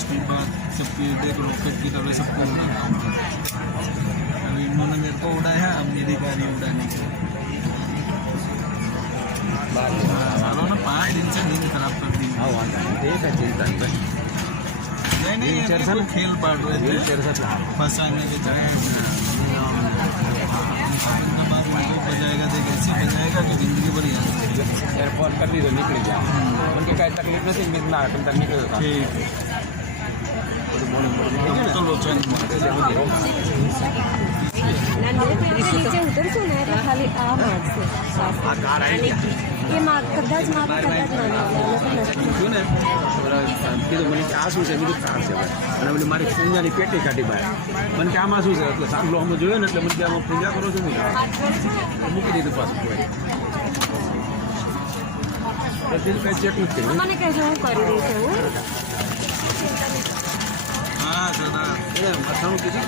उसके बाद सबकी देख रॉकेट की तरह सबको उड़ाना होगा। अभी इन्होंने मेरे को उड़ाया, अब मेरी गाड़ी उड़ाने की। सालों ने 5 दिन से नींद खराब कर दी। नहीं ये खेल पाट रहे थे फंसाने के चक्कर बजाएगा, देख ऐसी बजाएगा कि जिंदगी भर याद रहेगी। एयरपोर्ट कर दी तो निकल गया उनके काही तकलीफ नहीं मिलना तक निकल ठीक तो लोचन નીચે ઉતરશું ને એટલે ખાલી આ માગશે એ માગ કદાચ માગે કદાચ ના ને કીધું મને કે આ શું છે બીજું કાર છે અને પેલી મારી પૂંજાની પેટી કાઢી બહાર મને કે આમાં શું છે એટલે સાંભળો અમે જોયો ને એટલે મને કે આમાં પૂજા કરો છો મૂકી દીધું પાછું કંઈ ચેક નથી કર્યું મને કહેજો હું કરી દઈશ એવું हाँ दादा મથાણું કીધું